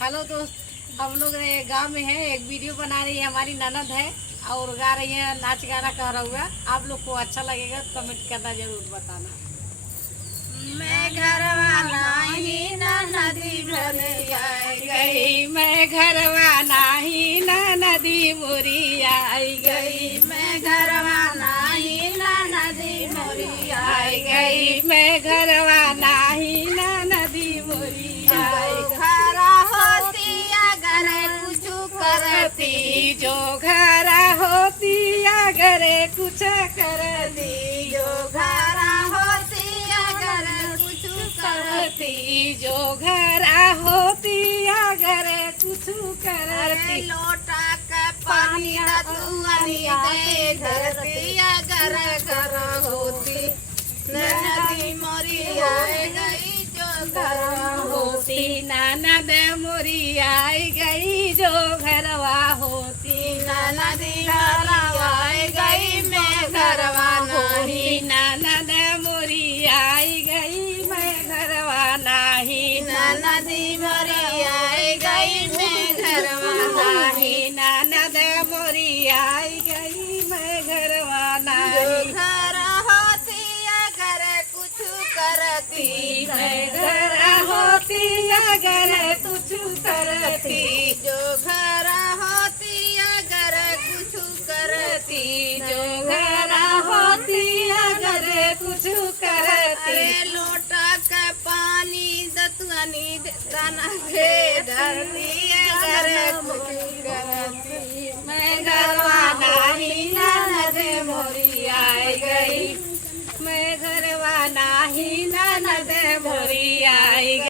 Hello दोस्त, हम लोग गांव में हैं। एक वीडियो बना रही है हमारी ननद है और गा रही है, नाच गाना कर रहा हुआ। आप लोग को अच्छा लगेगा तो कमेंट करना जरूर बताना। मैं घरवाला ही नदी भरी आई गई, मैं घरवाना ही नदी मोरी आई गई, मैं घरवाला ही नदी मोरी आई गई, मैं घरवाना ही नदी मोरी आई। खरा होती अगर कुछ करती, जो घरा होती अगर कुछ करती, जो घरा होती अगर कुछ करती, जो घरा होती अगर कुछ करती। लोटा का पानी रतुअनी दे धरती अगर घर होती, नदी मोरी आई गई जो घर होती, ननद मोरी आई गई जो घरवा होती, नदी घरवा आई गई मैं घरवा नहीं, ननद मोरी आई गई मैं घरवा नहीं, नदी मोरी आई गई मैं घरवा नहीं, ननद मोरी आई गई मैं घरवा जो नहीं। घर होती अगर कुछ करती, मैं घर होती अगर कुछ करती, जो घर होती अगर कुछ करती, जो घर होती अगर कुछ करती। लोटा का पानी दतुअनी दाना के धरती अगर कुछ करती, मैं घरवा नहीं ननद मोरी आई गई, मैं घरवा नहीं ननद मोरी आई गई।